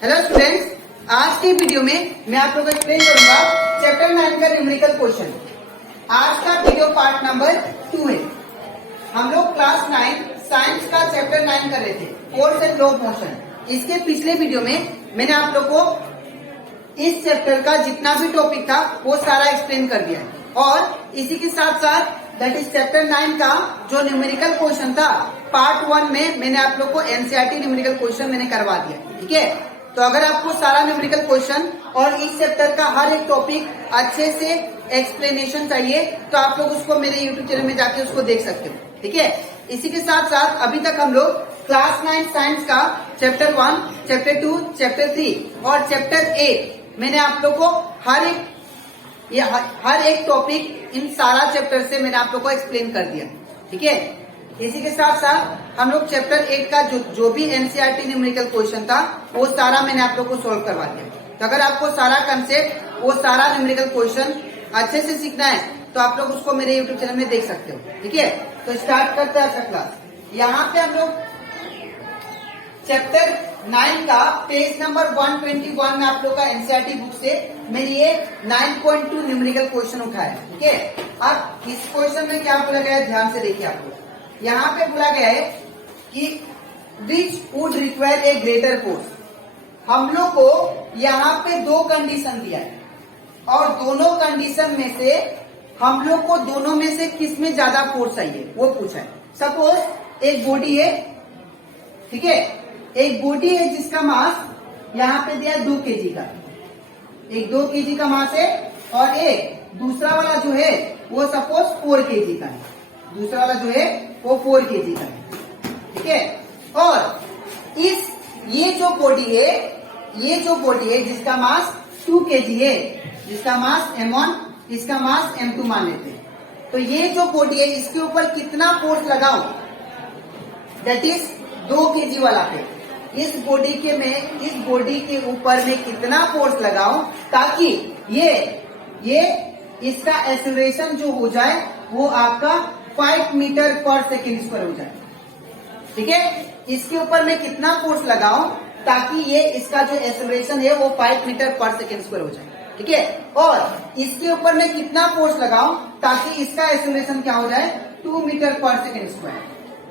Hello students, आज की video में मैं आप लोगों को एक्सप्लेन करूंगा चैप्टर 9 का न्यूमेरिकल क्वेश्चन। आज का वीडियो पार्ट नंबर 2 है। हम लोग क्लास 9 साइंस का चैप्टर 9 कर रहे थे, force and law of motion. इसके पिछले वीडियो में मैंने आप लोग को इस चैप्टर का जितना भी टॉपिक था वो सारा एक्सप्लेन कर दिया है और इसी के साथ साथ दैट इज चैप्टर 9 का जो न्यूमेरिकल क्वेश्चन था पार्ट 1 में मैंने आप लोग को एनसीईआरटी न्यूमेरिकल क्वेश्चन मैंने करवा दिया। ठीक है, तो अगर आपको सारा न्यूमेरिकल क्वेश्चन और इस चैप्टर का हर एक टॉपिक अच्छे से एक्सप्लेनेशन चाहिए तो आप लोग उसको मेरे यूट्यूब चैनल में जाके उसको देख सकते हो। ठीक है, इसी के साथ साथ अभी तक हम लोग क्लास 9 साइंस का चैप्टर 1, चैप्टर 2, चैप्टर 3 और चैप्टर 8 मैंने आप लोग को हर एक टॉपिक इन सारा चैप्टर से मैंने आप लोग को एक्सप्लेन कर दिया। ठीक है, इसी के साथ साथ हम लोग चैप्टर 8 का जो भी एनसीईआरटी न्यूमेरिकल क्वेश्चन था वो सारा मैंने आप लोग को सोल्व करवा दिया। तो अगर आपको सारा कंसेप्ट वो सारा न्यूमेरिकल क्वेश्चन अच्छे से सीखना है तो आप लोग उसको मेरे यूट्यूब चैनल में देख सकते हो। ठीक है, तो स्टार्ट करते हैं अच्छा क्लास। यहाँ पे हम लोग चैप्टर 9 का पेज नंबर 121 में आप लोग का एनसीईआरटी बुक से मैंने ये 9.2 न्यूमेरिकल क्वेश्चन उठाया। ठीक है, अब इस क्वेश्चन में क्या बोला गया है ध्यान से देखिए आप लोग। यहाँ पे बोला गया है कि which would require a greater force. हम लोग को यहाँ पे दो कंडीशन दिया है और दोनों कंडीशन में से हम लोग को दोनों में से किस में ज्यादा फोर्स चाहिए वो पूछा है। सपोज एक बॉडी है, ठीक है, एक बॉडी है जिसका मास यहाँ पे दिया 2 kg का, एक 2 kg का मास है और एक दूसरा वाला जो है वो सपोज 4 kg का है, दूसरा वाला जो है वो 4 kg का है। ठीक है, और ये जो बॉडी है जिसका मास 2 kg है, जिसका मास m1, इसका मास m2 मान लेते हैं। तो ये जो बॉडी है इसके ऊपर कितना फोर्स लगाऊं, दैट इज 2 kg वाला पे इस बॉडी के ऊपर में कितना फोर्स लगाऊं ताकि ये इसका एक्सेलरेशन जो हो जाए वो आपका 5 मीटर पर सेकेंड स्क्वायर हो जाए। ठीक है, इसके ऊपर में कितना फोर्स लगाऊं ताकि ये इसका जो एक्सेलरेशन है वो 5 मीटर पर सेकेंड स्क्वायर हो जाए। ठीक है, और इसके ऊपर में कितना फोर्स लगाऊं ताकि इसका एक्सेलरेशन क्या हो जाए 2 मीटर पर सेकेंड स्क्वायर।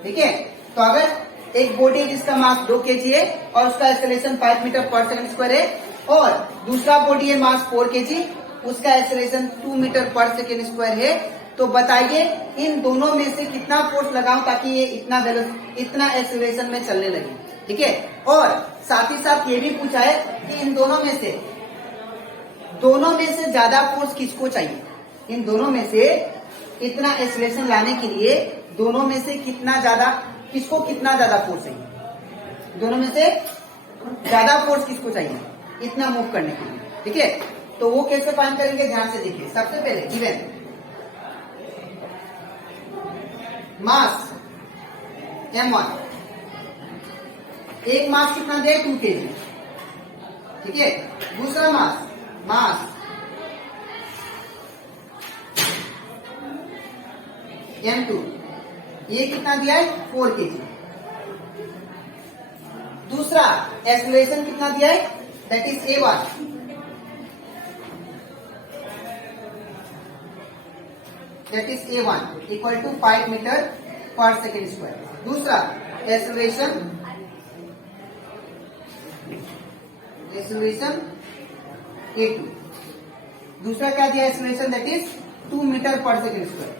ठीक है, तो अगर एक बॉडी है जिसका मास 2 kg है और उसका acceleration 5 metre per second square है और दूसरा बॉडी है मास 4 kg, उसका acceleration 2 metre per second square है, तो बताइए इन दोनों में से कितना फोर्स लगाऊं ताकि ये इतना एक्सेलरेशन में चलने लगे। ठीक है, और साथ ही साथ ये भी पूछा है कि इन दोनों में से ज्यादा फोर्स किसको चाहिए, इन दोनों में से इतना एक्सेलरेशन लाने के लिए दोनों में से कितना ज्यादा फोर्स चाहिए, दोनों में से ज्यादा फोर्स किसको चाहिए इतना मूव करने के लिए। ठीक है, तो वो कैसे फाइंड करेंगे ध्यान से देखिए। सबसे पहले गिवन मास m1, एक मास कितना दे 2 kg। ठीक है, दूसरा मास m2, ये कितना दिया है 4 kg। दूसरा एक्सेलरेशन कितना दिया है that is a1, that is a1 equal to 5 metre per second square. दूसरा एक्सेलरेशन a2, दूसरा क्या दिया acceleration that is 2 metre per second square.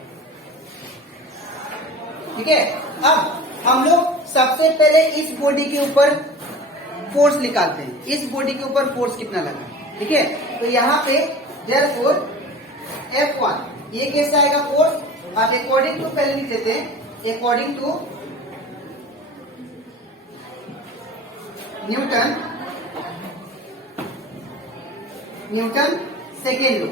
ठीक है, अब हम लोग सबसे पहले इस बॉडी के ऊपर फोर्स निकालते हैं, इस बॉडी के ऊपर फोर्स कितना लगा। ठीक है, तो यहाँ पे देयरफॉर F1 ये कैसे आएगा फोर्स, अब अकॉर्डिंग टू पहले लिख देते हैं, according to Newton second law.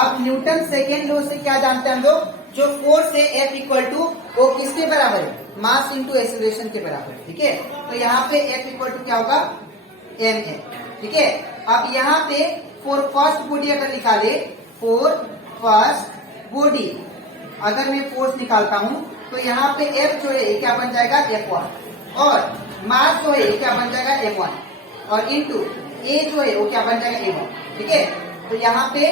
अब न्यूटन सेकेंड लॉ से क्या जानते हैं हम लोग, जो फोर्स है F इक्वल टू वो किसके बराबर है, मास इंटू एक्सेलरेशन के बराबर है। ठीक है, तो यहाँ पे F इक्वल टू क्या होगा m है। ठीक है, अब यहाँ पे फॉर फर्स्ट बॉडी अगर निकाले, फॉर फर्स्ट बॉडी अगर मैं फोर्स निकालता हूँ तो यहाँ पे F जो है क्या बन जाएगा F1 और मास जो है क्या बन जाएगा M1। और इंटू ए जो है वो क्या बन जाएगा A1, ठीक है। तो यहाँ पे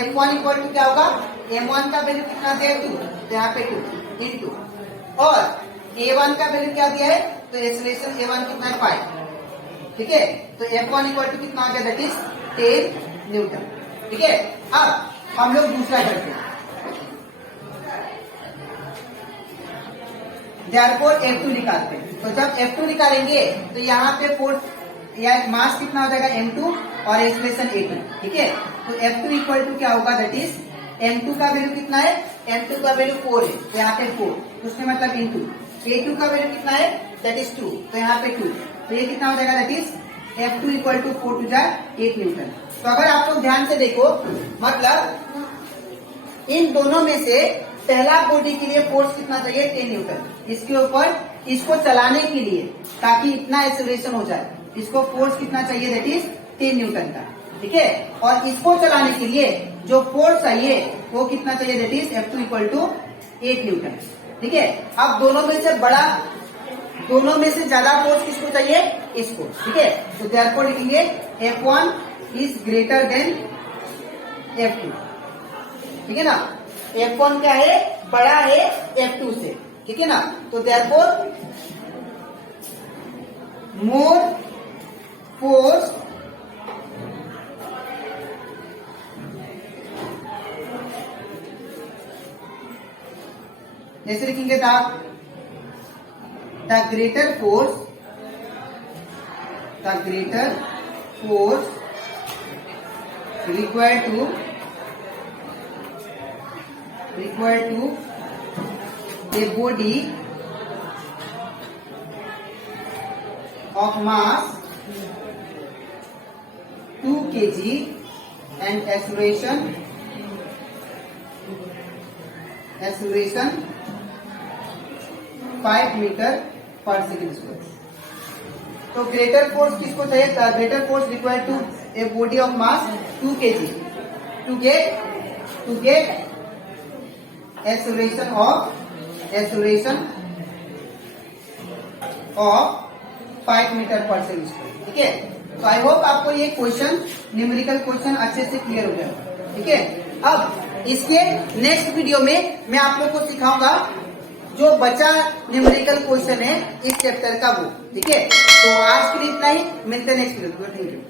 F1 इक्वल टू क्या होगा, M1 का वैल्यू कितना दिया है 2, तो यहाँ पे 2 इंटू, और A1 का वैल्यू क्या दिया है, तो एक्सेलरेशन A1 कितना है 5, ठीक है। तो F1 इक्वल टू कितना आ गया, दैट इज 10 न्यूटन, ठीक है। अब हम लोग दूसरा करते हैं, देयरफॉर F2 निकालते हैं। तो जब F2 निकालेंगे तो यहाँ पे फोर्स या मास कितना हो जाएगा M2 और एक्सेलरेशन A2, ठीक है। तो F2 इक्वल टू क्या होगा, दैट इज M2 का वैल्यू कितना है, M2 का वैल्यू 4 है, तो यहाँ पे 4, उसके मतलब इंटू A2 का वैल्यू कितना है, दैट इज 2, तो यहाँ पे 2, तो ये कितना हो जाएगा, that is F2 equal to 4 to 8 newton. तो अगर आप लोग ध्यान से देखो, मतलब इन दोनों में से पहला बॉडी के लिए फोर्स कितना चाहिए, 10 न्यूटन, इसके ऊपर इसको चलाने के लिए ताकि इतना एक्सेलरेशन हो जाए, इसको फोर्स कितना चाहिए, दैट इज 10 न्यूटन का, ठीक है। और इसको चलाने के लिए जो फोर्स चाहिए वो कितना चाहिए, that is F2 equal to 8 newton, ठीक है। अब दोनों में से ज्यादा फोर्स किसको चाहिए, इसको, ठीक है। तो देयरफॉर लिखेंगे F1 is greater than F2, ठीक है ना। F1 क्या है, बड़ा है F2 से, ठीक है ना। तो देयरफॉर मोर फोर्स जैसे लिखेंगे the greater force required to a body of mass 2 kg and acceleration 5 metre per second square. तो ग्रेटर फोर्स किसको चाहिए, greater force required to a body of mass 2 kg to get acceleration of 5 metre per second square, ठीक है। तो I hope आपको ये question, numerical question अच्छे से क्लियर हो गया, ठीक है। अब इसके नेक्स्ट वीडियो में मैं आप लोग को सिखाऊंगा जो बचा न्यूमेरिकल क्वेश्चन है इस चैप्टर का वो, ठीक है। तो आज के लिए इतना ही, मिलते हैं नेक्स्ट वीडियो। Thank you.